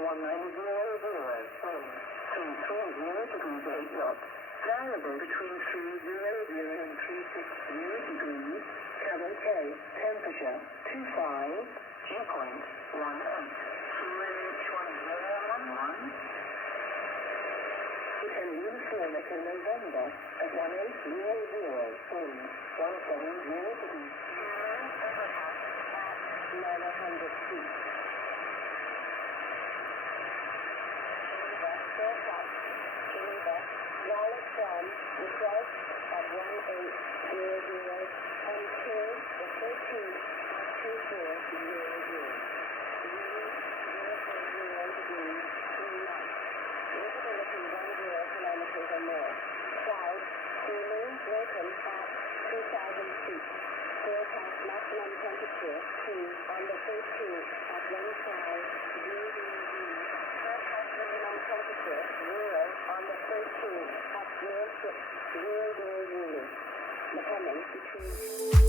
wind 330 degrees 8 knots, variable between 300 and 360 degrees, Cabin K, temperature 25, dew point 18, QNH 1011. Attend uniform echo November at 1800, wind 170 degrees. 900 feet. Wallet from request at 1800 until the 13th at 2400. Degrees, 3 knots. Visibility 10 kilometers or more. Clouds, cooling, broken at 2,000 feet. Forecast maximum temperature 2 on the 13th at 1500. Forecast minimum temperature 0 on the 13th at 0600. Depending between